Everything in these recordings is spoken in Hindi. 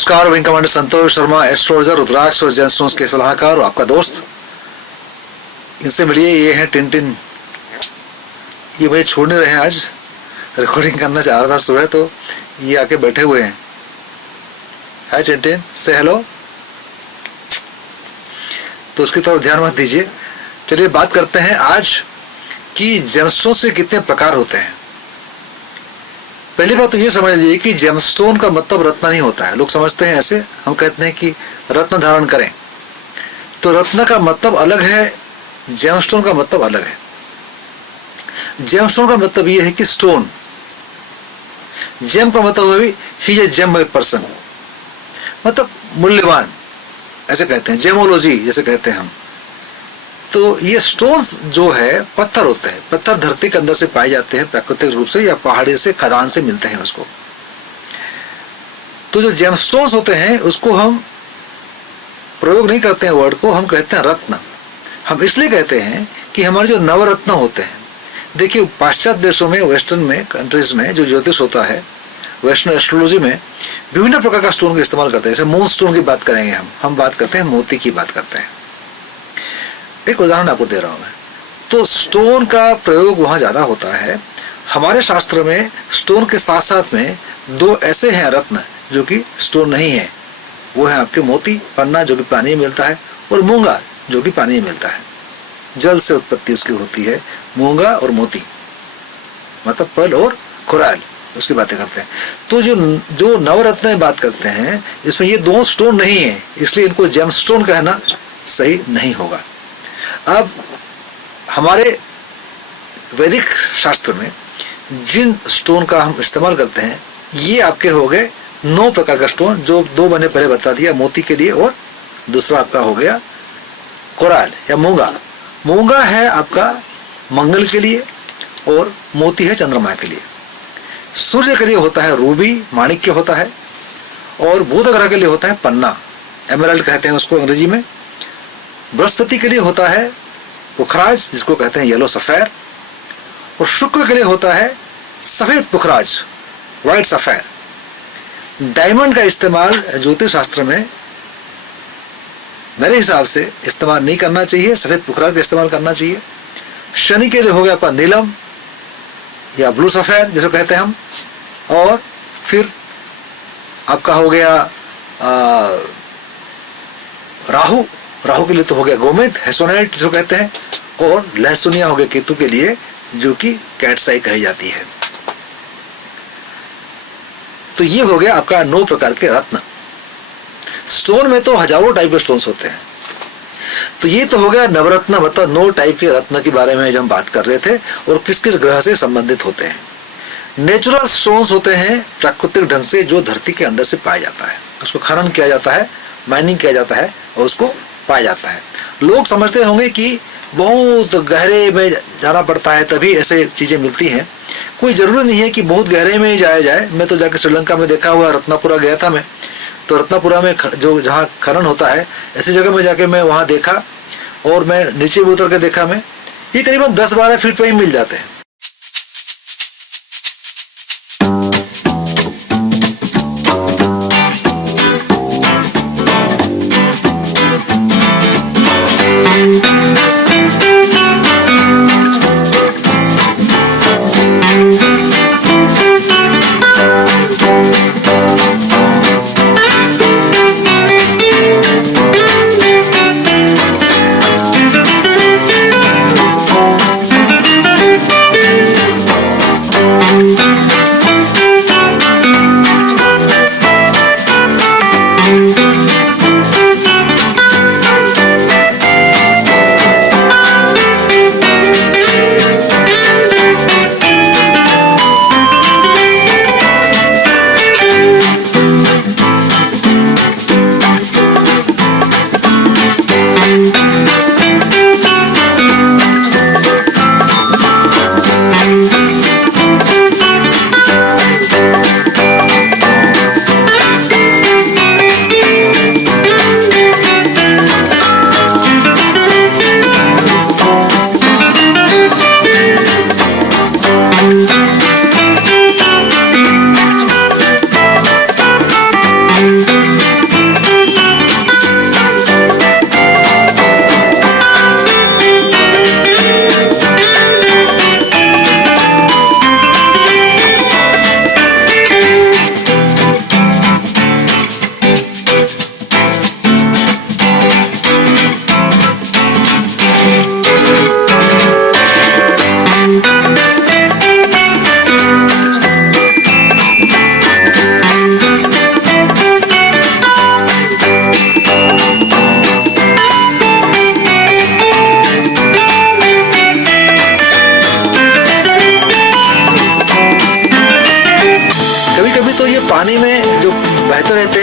नमस्कार, wing commander Santosh Sharma, astrologer, रुद्राक्ष और जेमस्टोन्स के सलाहकार और आपका दोस्त। इनसे मिलिए, ये हैं टिनटिन। ये मुझे छोड़ नहीं रहे हैं। आज रिकॉर्डिंग करना चाह रहा था सुबह, तो ये आके बैठे हुए हैं। हाय टिनटिन, से हेलो। तो उसकी तरफ ध्यान मत दीजिए। चलिए बात करते हैं आज कि जेमस्टोन से कितने प्रकार होते हैं। पहली बात तो ये समझ लीजिए कि जेमस्टोन का मतलब रत्न नहीं होता है। लोग समझते हैं ऐसे, हम कहते हैं कि रत्न धारण करें, तो रत्न का मतलब अलग है, जेमस्टोन का मतलब अलग है। जेमस्टोन का मतलब ये है कि स्टोन, जेम का मतलब है he is a gem person, मतलब मूल्यवान, ऐसे कहते हैं, जेमोलॉजी जैसे कहते हैं हम। तो ये स्टोन्स जो है पत्थर होते हैं, पत्थर धरती के अंदर से पाए जाते हैं प्राकृतिक रूप से, या पहाड़ी से, खदान से मिलते हैं उसको। तो जो जेमस्टोन्स होते हैं उसको हम प्रयोग नहीं करते हैं वर्ड को, हम कहते हैं रत्न। हम इसलिए कहते हैं कि हमारे जो नवरत्न होते हैं, देखिए पाश्चात्य देशों में, वेस्टर्न में कंट्रीज में जो ज्योतिष होता है, वेस्टर्न एस्ट्रोलॉजी में विभिन्न प्रकार का स्टोन का इस्तेमाल करते हैं। जैसे मून स्टोन की बात करेंगे हम बात करते हैं मोती की बात करते हैं। एक उदाहरण आपको दे रहा हूं मैं। तो स्टोन का प्रयोग वहां ज्यादा होता है। हमारे शास्त्र में स्टोन के साथ साथ में दो ऐसे हैं रत्न जो कि स्टोन नहीं है। वो है आपके मोती, पन्ना जो कि पानी में मिलता है, और मूंगा जो कि पानी में मिलता है, जल से उत्पत्ति उसकी होती है। मूंगा और मोती मतलब पल और कोराल, उसकी बातें करते हैं। तो जो नवरत्न बात करते हैं, इसमें ये दो स्टोन नहीं है, इसलिए इनको जेमस्टोन कहना सही नहीं होगा। अब हमारे वैदिक शास्त्र में जिन स्टोन का हम इस्तेमाल करते हैं, ये आपके हो गए 9 प्रकार का स्टोन, जो 2 मैंने पहले बता दिया, मोती के लिए, और दूसरा आपका हो गया कोराल या मूंगा। मूंगा है आपका मंगल के लिए, और मोती है चंद्रमा के लिए। सूर्य के लिए होता है रूबी, माणिक्य होता है, और बुध ग्रह के लिए होता है पन्ना, एमराल्ड कहते हैं उसको अंग्रेजी में। बृहस्पति के लिए होता है पुखराज, जिसको कहते हैं येलो सफेर, और शुक्र के लिए होता है सफेद पुखराज, व्हाइट सफेर। डायमंड का इस्तेमाल ज्योतिष शास्त्र में मेरे हिसाब से इस्तेमाल नहीं करना चाहिए, सफेद पुखराज का इस्तेमाल करना चाहिए। शनि के लिए हो गया आपका नीलम या ब्लू सफेद जिसको कहते हैं हम, और फिर आपका हो गया राहु के लिए तो हो गया गोमेद, हेसोनाइट जिसको कहते हैं, और लहसुनिया हो गया केतु के लिए, जो कि कैट्साई कही जाती है। तो ये हो गया आपका 9 प्रकार के रत्न। स्टोन में तो हजारों टाइप के स्टोन्स होते हैं। तो ये तो हो गया नवरत्न, मतलब 9 टाइप के रत्न के बारे में जब हम बात कर रहे थे, और किस किस ग्रह से संबंधित होते हैं। नेचुरल स्टोन्स होते हैं प्राकृतिक ढंग से, जो धरती के अंदर से पाया जाता है, उसको खनन किया जाता है, माइनिंग किया जाता है, और उसको पाया जाता है। लोग समझते होंगे कि बहुत गहरे में जाना पड़ता है तभी ऐसे चीजें मिलती हैं। कोई जरूरी नहीं है कि बहुत गहरे में ही जाया जाए। मैं तो जाके श्रीलंका में देखा हुआ, रत्नापुरा गया था मैं, तो रत्नापुरा में जो जहाँ खनन होता है, ऐसी जगह में जाके मैं वहाँ देखा, और मैं नीचे भी उतर के देखा मैं, ये करीबन 10-12 फीट पे ही मिल जाते हैं।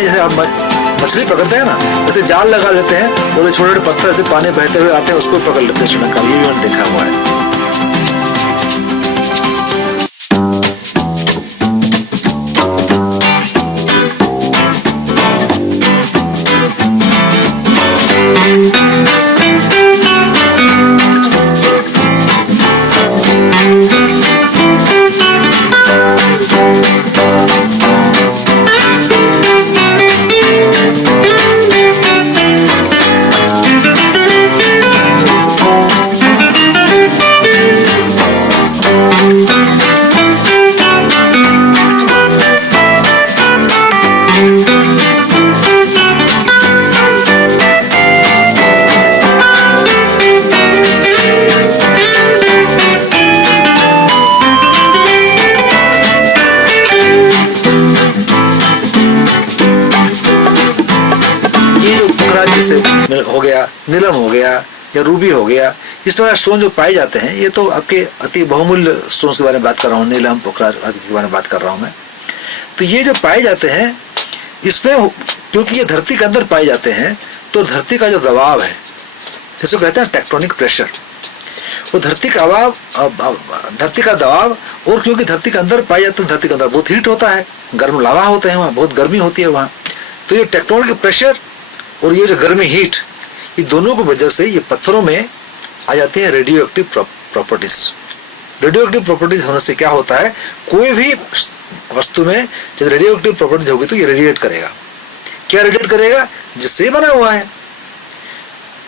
जैसे आप मछली पकड़ते हैं ना, जैसे जाल लगा लेते हैं और छोटे छोटे पत्थर से पानी बहते हुए आते हैं, उसको पकड़ लेते हैं श्रीलंका में, ये भी मैंने देखा हुआ है। हो गया, नीलम हो गया या रूबी हो गया, इस प्रकार स्टोन जो पाए जाते हैं, ये तो आपके अति बहुमूल्य स्टोन्स के बारे में बात कर रहा हूँ, नीलम, पोखराज आदि के बारे में बात कर रहा हूँ मैं। तो ये जो पाए जाते हैं इसमें, क्योंकि ये धरती के अंदर पाए जाते हैं, तो धरती का जो दबाव है, जिसको कहते हैं टेक्टोनिक प्रेशर, वो धरती का दबाव, और क्योंकि धरती के अंदर पाए जाते हैं, धरती के अंदर बहुत हीट होता है, गर्म लावा होते हैं वहाँ, बहुत गर्मी होती है वहाँ, तो ये टेक्टोनिक प्रेशर और ये जो गर्मी हीट, ये दोनों की वजह से ये पत्थरों में आ जाती है radio active properties. Radio active properties होने से क्या होता है, कोई भी वस्तु में जब रेडियो एक्टिव प्रॉपर्टीज होगी तो ये रेडिएट करेगा। क्या रेडिएट करेगा? जिससे बना हुआ है।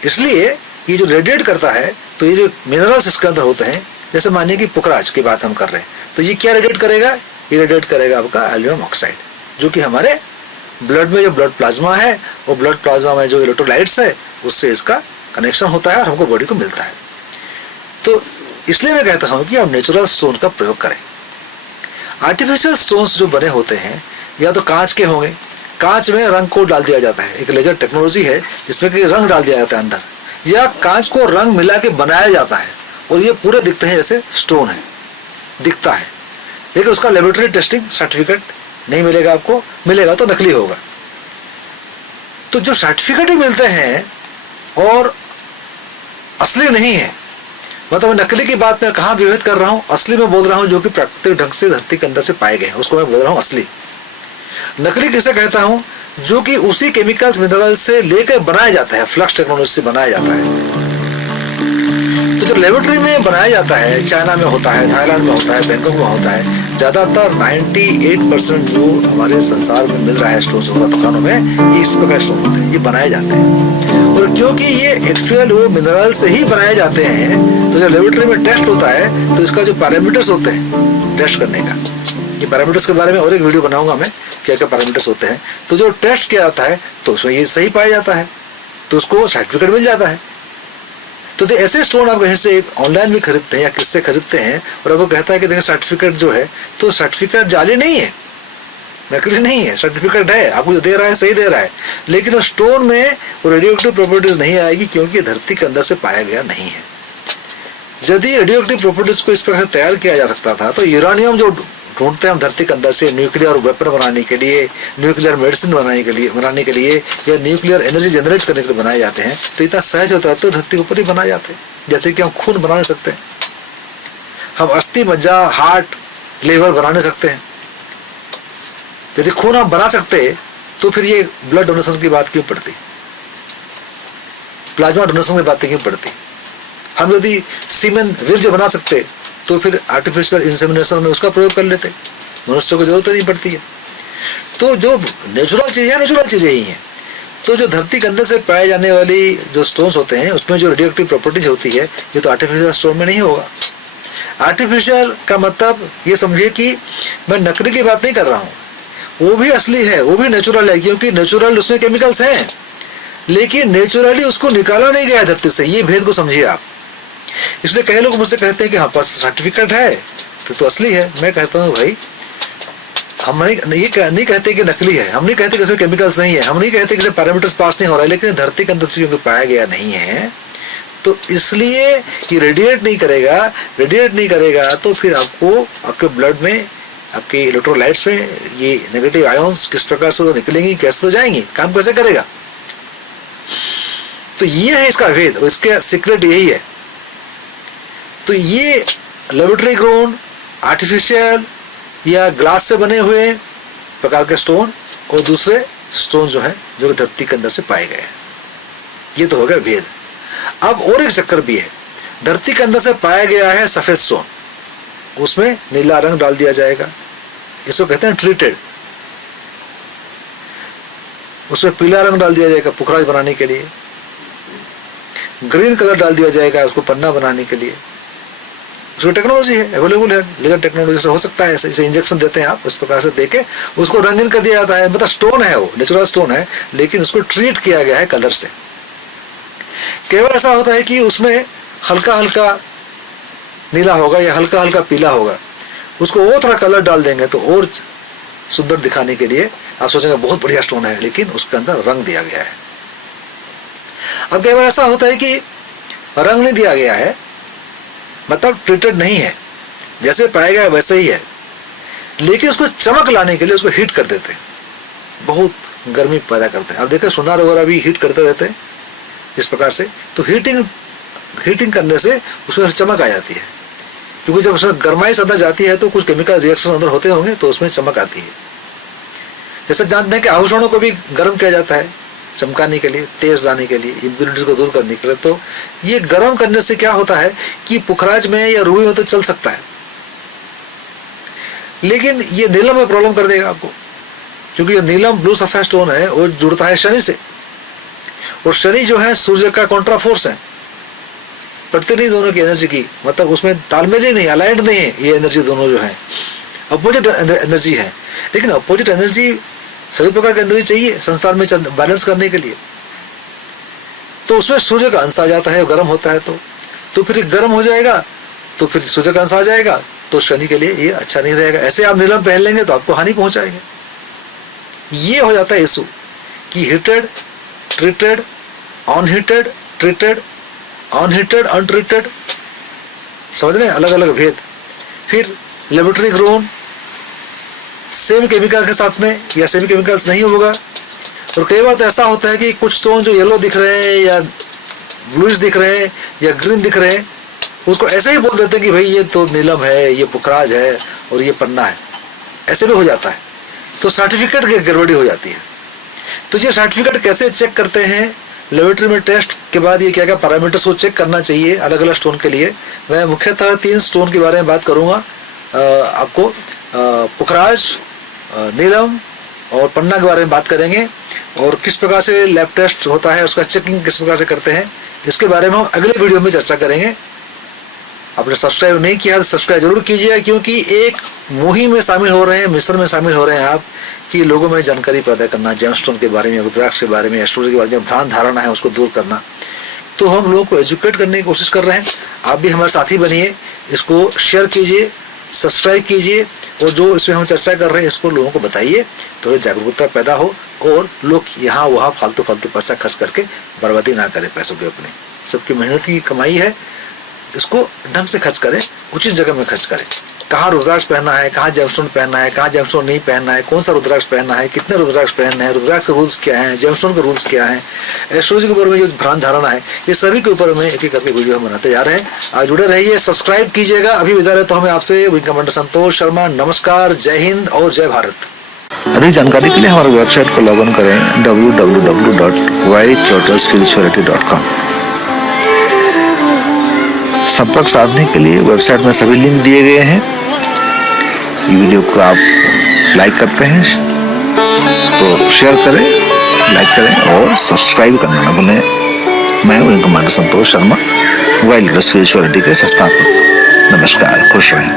इसलिए ये जो रेडिएट करता है, तो ये जो मिनरल्स इसके अंदर होते हैं, जैसे मानिए कि पोखराज की बात हम कर रहे हैं, तो ये क्या रेडिएट करेगा? ये रेडिएट करेगा आपका एल्यूमिनियम ऑक्साइड, जो कि हमारे ब्लड में जो ब्लड प्लाज्मा है, वो ब्लड प्लाज्मा में जो इलेक्ट्रोलाइट्स है, उससे इसका कनेक्शन होता है और हमको बॉडी को मिलता है। तो इसलिए मैं कहता हूँ कि आप नेचुरल स्टोन का प्रयोग करें। आर्टिफिशियल स्टोन्स जो बने होते हैं, या तो कांच के होंगे, कांच में रंग को डाल दिया जाता है, एक लेजर टेक्नोलॉजी है जिसमें कि रंग डाल दिया जाता है अंदर, या कांच को रंग मिला के बनाया जाता है और ये पूरे दिखते हैं जैसे स्टोन है, दिखता है, लेकिन उसका लेबोरेटरी टेस्टिंग सर्टिफिकेट नहीं मिलेगा आपको, मिलेगा तो नकली होगा। तो जो सर्टिफिकेट ही मिलते हैं और असली नहीं है, मतलब नकली की बात मैं कहाँ विभेद कर रहा हूँ, असली में बोल रहा हूँ जो कि प्राकृतिक ढंग से धरती के अंदर से पाए गए हैं, उसको मैं बोल रहा हूँ असली। नकली किसे कहता हूँ? जो कि उसी केमिकल्स मिनरल से लेकर बनाया जाता है, फ्लक्स टेक्नोलॉजी से बनाया जाता है। तो जो लेबोरेटरी में बनाया जाता है, चाइना में होता है, थाईलैंड में होता है, बैंकॉक में होता है, ज़्यादातर 98% जो हमारे संसार में मिल रहा है स्टोन दुकानों में, ये इस प्रकार स्टोन होते हैं, ये बनाए जाते हैं। और क्योंकि ये एक्चुअल वो मिनरल से ही बनाए जाते हैं, तो जब लेबोरेटरी में टेस्ट होता है, तो इसका जो पैरामीटर्स होते हैं टेस्ट करने का, ये पैरामीटर्स के बारे में और एक वीडियो बनाऊंगा मैं, क्या क्या पैरामीटर्स होते हैं। तो जो टेस्ट किया जाता है, तो उसमें ये सही पाया जाता है, तो उसको सर्टिफिकेट मिल जाता है। तो ऐसे स्टोन आप कहीं से ऑनलाइन भी खरीदते हैं या किससे खरीदते हैं, और आपको कहता है कि देखिए सर्टिफिकेट जो है, तो सर्टिफिकेट जाली नहीं है, नकली नहीं है, सर्टिफिकेट है, आपको जो दे रहा है सही दे रहा है, लेकिन उस स्टोन में वो रेडियो एक्टिव प्रॉपर्टीज नहीं आएगी, क्योंकि धरती के अंदर से पाया गया नहीं है। यदि रेडियो एक्टिव प्रॉपर्टीज को इस प्रकार से तैयार किया जा सकता था, तो यूरेनियम जो ढूंढते हैं हम धरती के अंदर से न्यूक्लियर वेपन बनाने के लिए, न्यूक्लियर मेडिसिन बनाने के लिए या न्यूक्लियर एनर्जी जनरेट करने के लिए बनाए जाते हैं, तो इतना सहज होता है, तो धरती के ऊपर ही बनाए जाते हैं। जैसे कि हम खून बना नहीं सकते, हम अस्थि, मज्जा, हार्ट, लिवर बना नहीं सकते हैं। यदि खून हम बना सकते तो फिर ये ब्लड डोनेशन की बात क्यों पड़ती, प्लाज्मा डोनेशन की बातें क्यों पड़ती? हम यदि सीमेन वीर्ज बना सकते तो फिर आर्टिफिशियल इंसेमिनेशन में उसका प्रयोग कर लेते, मनुष्य को जरूरत नहीं पड़ती है। तो जो नेचुरल चीज़ें हैं, नेचुरल चीज़ें ही हैं। तो जो धरती के अंदर से पाए जाने वाली जो स्टोन्स होते हैं, उसमें जो रेडियो एक्टिव प्रॉपर्टीज होती है, ये तो आर्टिफिशियल स्टोन में नहीं होगा। आर्टिफिशियल का मतलब ये समझिए कि मैं नकली की बात नहीं कर रहा हूँ, वो भी असली है, वो भी नेचुरल है, क्योंकि नेचुरल उसमें केमिकल्स हैं, लेकिन नेचुरली उसको निकाला नहीं गया धरती से, ये भेद को समझिए आप। इसलिए कई लोग मुझसे कहते हैं कि हाँ पास सर्टिफिकेट है तो असली है। मैं कहता हूँ भाई, हम नहीं कहते कि नकली है, हम नहीं कहते कि इसमें केमिकल्स नहीं है, हम नहीं कहते कि पैरामीटर्स पास नहीं हो रहा है, लेकिन धरती के अंदर से क्योंकि पाया गया नहीं है, तो इसलिए कि रेडिएट नहीं करेगा तो फिर आपको आपके ब्लड में आपके इलेक्ट्रोलाइट्स में ये नेगेटिव आयंस किस प्रकार से तो निकलेंगी, कैसे तो जाएंगी, काम कैसे करेगा। तो ये है इसका भेद और इसका सीक्रेट यही है। तो ये लेबोरेटरी ग्रोन आर्टिफिशियल या ग्लास से बने हुए प्रकार के स्टोन और दूसरे स्टोन जो है जो धरती के अंदर से पाए गए, ये तो हो गया भेद। अब और एक चक्कर भी है, धरती के अंदर से पाया गया है सफेद स्टोन, उसमें नीला रंग डाल दिया जाएगा, इसको कहते हैं ट्रीटेड। उसमें पीला रंग डाल दिया जाएगा पुखराज बनाने के लिए, ग्रीन कलर डाल दिया जाएगा उसको पन्ना बनाने के लिए। उसको टेक्नोलॉजी है, अवेलेबल है, लेजर टेक्नोलॉजी से हो सकता है। ऐसे इंजेक्शन देते हैं आप, इस प्रकार से देके उसको रंगीन कर दिया जाता है। मतलब स्टोन है, वो नेचुरल स्टोन है, लेकिन उसको ट्रीट किया गया है कलर से। केवल ऐसा होता है कि उसमें हल्का हल्का नीला होगा या हल्का हल्का पीला होगा, उसको और थोड़ा कलर डाल देंगे तो और सुंदर दिखाने के लिए आप सोचेंगे बहुत बढ़िया स्टोन है, लेकिन उसके अंदर रंग दिया गया है। अब केवल ऐसा होता है कि रंग नहीं दिया गया है, मतलब ट्रीटेड नहीं है, जैसे पाया गया वैसे ही है, लेकिन उसको चमक लाने के लिए उसको हीट कर देते हैं, बहुत गर्मी पैदा करते हैं। अब देखिए सोनार वगैरह भी हीट करते रहते हैं इस प्रकार से, तो हीटिंग करने से उसमें चमक आ जाती है, क्योंकि जब उसमें गर्माइश अंदर जाती है तो कुछ केमिकल रिएक्शन अंदर होते होंगे तो उसमें चमक आती है। जैसे जानते हैं कि आभूषणों को भी गर्म किया जाता है चमकाने के लिए, तेज लाने के लिए, इम्प्योरिटीज को दूर करने के लिए। तो ये गर्म करने से क्या होता है कि पुखराज में या रूबी में तो चल सकता है, लेकिन ये नीलम में प्रॉब्लम कर देगा आपको, क्योंकि ये नीलम ब्लू सफेद स्टोन है वो जुड़ता है शनि से, और शनि जो है सूर्य का कॉन्ट्रा फोर्स है, प्रतिनिधि दोनों की एनर्जी की, मतलब उसमें तालमेल ही नहीं, अलाइंड नहीं है ये एनर्जी, दोनों जो है अपोजिट एनर्जी है। लेकिन अपोजिट एनर्जी सभी प्रकार की एनर्जी चाहिए संसार में बैलेंस करने के लिए, तो उसमें सूर्य का अंश आ जाता है, गर्म होता है तो फिर गर्म हो जाएगा, तो फिर सूर्य का अंश आ जाएगा, तो शनि के लिए ये अच्छा नहीं रहेगा। ऐसे आप नीलम पहन लेंगे तो आपको हानि पहुंचाएंगे। ये हो जाता है इशू कि heated, treated, unheated, treated, unheated, untreated, समझ रहे हैं, अलग अलग भेद। फिर लेबोरेटरी ग्रोन सेम केमिकल के साथ में या सेम केमिकल्स नहीं होगा, और कई बार तो ऐसा होता है कि कुछ स्टोन जो येलो दिख रहे हैं या ब्लूइश दिख रहे हैं या ग्रीन दिख रहे हैं, उसको ऐसे ही बोल देते हैं कि भाई ये तो नीलम है, ये पुखराज है और ये पन्ना है, ऐसे भी हो जाता है। तो सर्टिफिकेट की गड़बड़ी हो जाती है। तो ये सर्टिफिकेट कैसे चेक करते हैं, लेबोरेटरी में टेस्ट के बाद ये क्या क्या पैरामीटर्स को चेक करना चाहिए अलग अलग स्टोन के लिए। मैं मुख्यतः 3 स्टोन के बारे में बात करूँगा आपको, पुखराज, नीलम और पन्ना के बारे में बात करेंगे, और किस प्रकार से लैब टेस्ट होता है, उसका चेकिंग किस प्रकार से करते हैं, इसके बारे में हम अगले वीडियो में चर्चा करेंगे। आपने सब्सक्राइब नहीं किया तो सब्सक्राइब जरूर कीजिए, क्योंकि एक मुहिम में शामिल हो रहे हैं, मिशन में शामिल हो रहे हैं आप, कि लोगों में जानकारी पैदा करना, जेमस्टोन के बारे में, रुद्राक्ष के बारे में, एस्ट्रोलॉजी के बारे में भ्रांत धारणा है उसको दूर करना। तो हम लोगों को एजुकेट करने की कोशिश कर रहे हैं, आप भी हमारे साथी बनिए, इसको शेयर कीजिए, सब्सक्राइब कीजिए, और जो इसमें हम चर्चा कर रहे हैं इसको लोगों को बताइए, थोड़ी जागरूकता पैदा हो और लोग यहाँ वहाँ फालतू पैसा खर्च करके बर्बादी ना करें पैसों की अपनी। सबकी मेहनत की कमाई है, इसको ढंग से खर्च करें, उचित जगह में खर्च करें। कहाँ रुद्राक्ष पहनना है, कहाँ जेमस्टोन पहनना है, कहाँ जेमस्टोन नहीं पहनना है, कौन सा रुद्राक्ष पहनना है, कितने रुद्राक्ष पहनना है, रुद्राक्ष के रूल्स क्या हैं, जेमस्टोन के रूल्स क्या हैं, एस्ट्रोलॉजी के ऊपर में जो भ्रांत धारणा है, ये सभी के ऊपर में एक एक करके वीडियो हम बनाते जा रहे हैं। आज जुड़े रहिए, सब्सक्राइब कीजिएगा। अभी विदा लेता हूं मैं आपसे, विंग कमांडर संतोष शर्मा। नमस्कार, जय हिंद और जय भारत। अधिक जानकारी के लिए हमारे वेबसाइट को लॉग इन करें www.whitelotusspirituality.com। संपर्क साधने के लिए वेबसाइट में सभी लिंक दिए गए हैं। ये वीडियो को आप लाइक करते हैं तो शेयर करें, लाइक करें और सब्सक्राइब करना न भूलें। मैं wing commander Santosh Sharma, wild lotus spirituality के संस्थापक। नमस्कार, खुश रहें।